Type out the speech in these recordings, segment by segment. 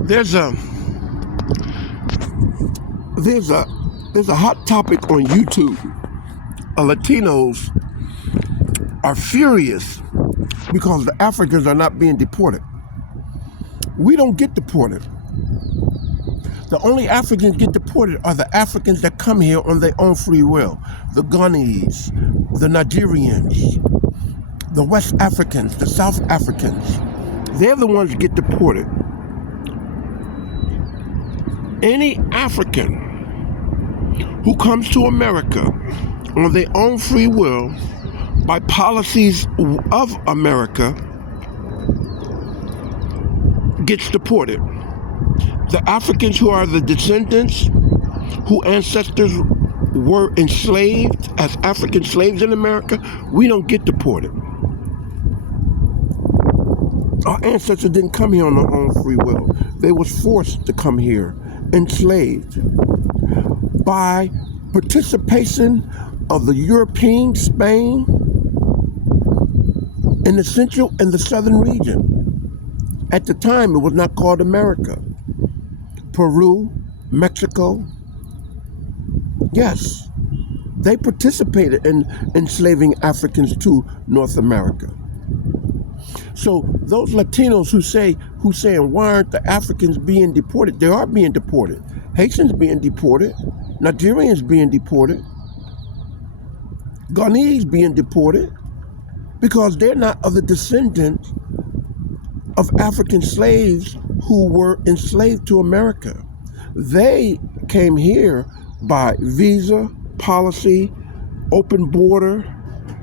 There's a there's a there's a hot topic on YouTube. Latinos are furious because the Africans are not being deported. We don't get deported. The only Africans get deported are the Africans that come here on their own free will. The Ghanese, the Nigerians, the West Africans, the South Africans. They're the ones that get deported. Any African who comes to America on their own free will by policies of America gets deported. The Africans who are the descendants, whose ancestors were enslaved as African slaves in America, we don't get deported. Our ancestors didn't come here on their own free will. They was forced to come here, enslaved, by participation of the European, Spain, in the central and the southern region. At the time, it was not called America. Peru, Mexico. Yes, they participated in enslaving Africans to North America. So those Latinos who saying why aren't the Africans being deported? They are being deported. Haitians being deported, Nigerians being deported, Ghanese being deported, because they're not of the descendants of African slaves who were enslaved to America. They came here by visa, policy, open border.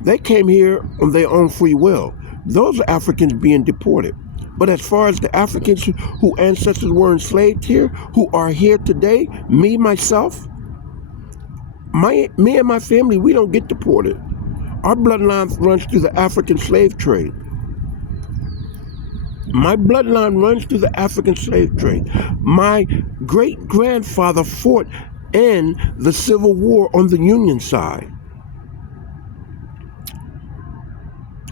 They came here on their own free will. Those are Africans being deported. But as far as the Africans whose ancestors were enslaved here, who are here today, me, myself, me and my family, we don't get deported. Our bloodline runs through the African slave trade. My bloodline runs through the African slave trade. My great-grandfather fought in the Civil War on the Union side.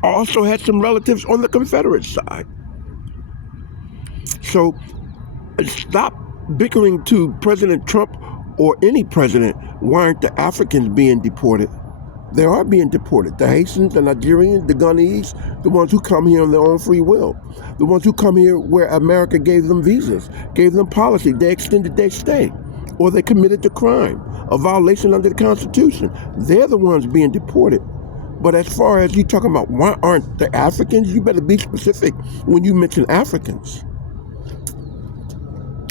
I also had some relatives on the Confederate side. So stop bickering to President Trump or any president. Why aren't the Africans being deported? They are being deported. The Haitians, the Nigerians, the Ghanese, the ones who come here on their own free will. The ones who come here where America gave them visas, gave them policy. They extended their stay. Or they committed the crime, a violation under the Constitution. They're the ones being deported. But as far as you talking about why aren't the Africans, you better be specific when you mention Africans.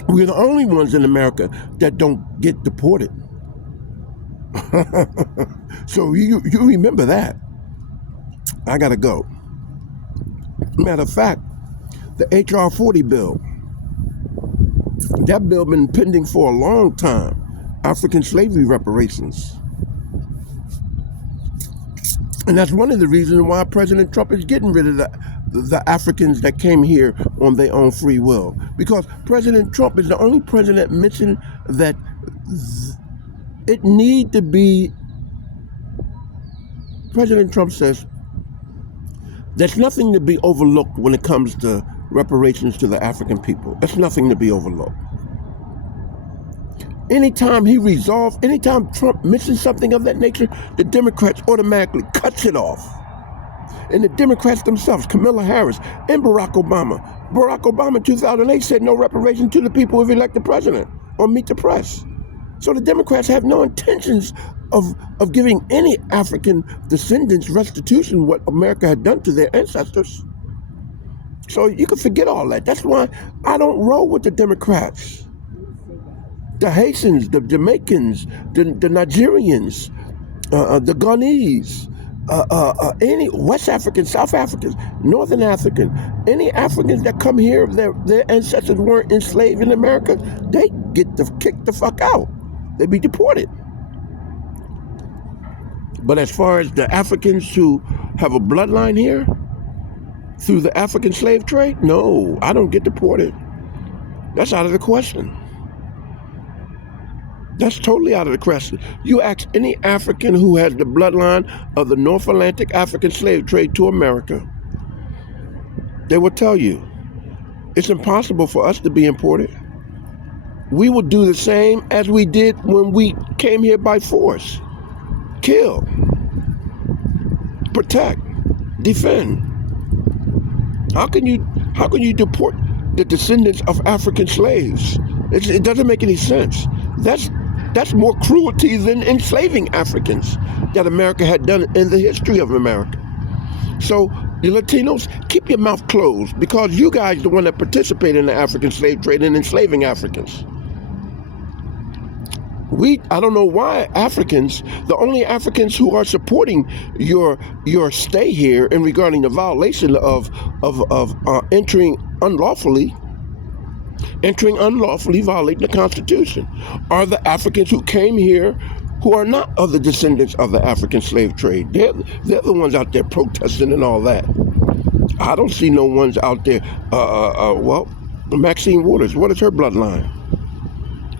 We're the only ones in America that don't get deported. So you remember that. I gotta go. Matter of fact, the H.R. 40 bill, that bill been pending for a long time. African slavery reparations. And that's one of the reasons why President Trump is getting rid of the Africans that came here on their own free will. Because President Trump is the only president mentioned that it need to be, President Trump says, there's nothing to be overlooked when it comes to reparations to the African people. There's nothing to be overlooked. Anytime Trump mentions something of that nature, the Democrats automatically cuts it off. And the Democrats themselves, Kamala Harris and Barack Obama. Barack Obama in 2008 said no reparation to the people who elect the president or meet the press. So the Democrats have no intentions of giving any African descendants restitution what America had done to their ancestors. So you can forget all that. That's why I don't roll with the Democrats. The Haitians, the Jamaicans, the Nigerians, the Ghanese, any West Africans, South Africans, Northern African, any Africans that come here, their ancestors weren't enslaved in America, they get kicked the fuck out. They be deported. But as far as the Africans who have a bloodline here through the African slave trade, no, I don't get deported. That's out of the question. That's totally out of the question. You ask any African who has the bloodline of the North Atlantic African slave trade to America, they will tell you It's impossible for us to be imported. We will do the same as we did when we came here by force. Kill, protect, defend. How can you deport the descendants of African slaves? It doesn't make any sense. That's more cruelty than enslaving Africans that America had done in the history of America. So the Latinos, keep your mouth closed, because you guys are the one that participated in the African slave trade and enslaving Africans. I don't know why Africans, the only Africans who are supporting your stay here in regarding the violation of entering unlawfully, violating the Constitution, are the Africans who came here who are not of the descendants of the African slave trade. They're the ones out there protesting and all that. I don't see no ones out there. Well, Maxine Waters, what is her bloodline?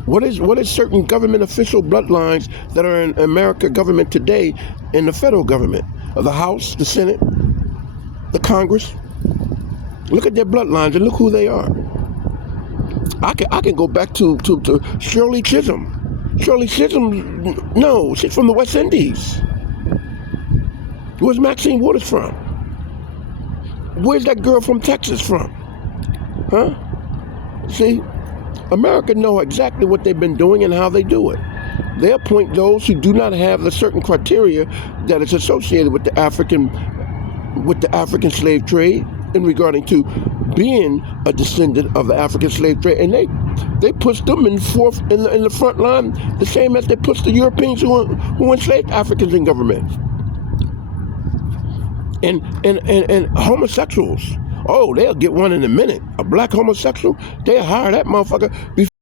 What is certain government official bloodlines that are in America government today, in the federal government, of the House, the Senate, the Congress? Look at their bloodlines and look who they are. I can go back to Shirley Chisholm. Shirley Chisholm, no, she's from the West Indies. Where's Maxine Waters from? Where's that girl from Texas from? Huh? See? America know exactly what they've been doing and how they do it. They appoint those who do not have the certain criteria that is associated with the African slave trade in regarding to being a descendant of the African slave trade, and they push them in the front line, the same as they push the Europeans who enslaved Africans in government. And homosexuals. Oh, they'll get one in a minute. A black homosexual, they'll hire that motherfucker before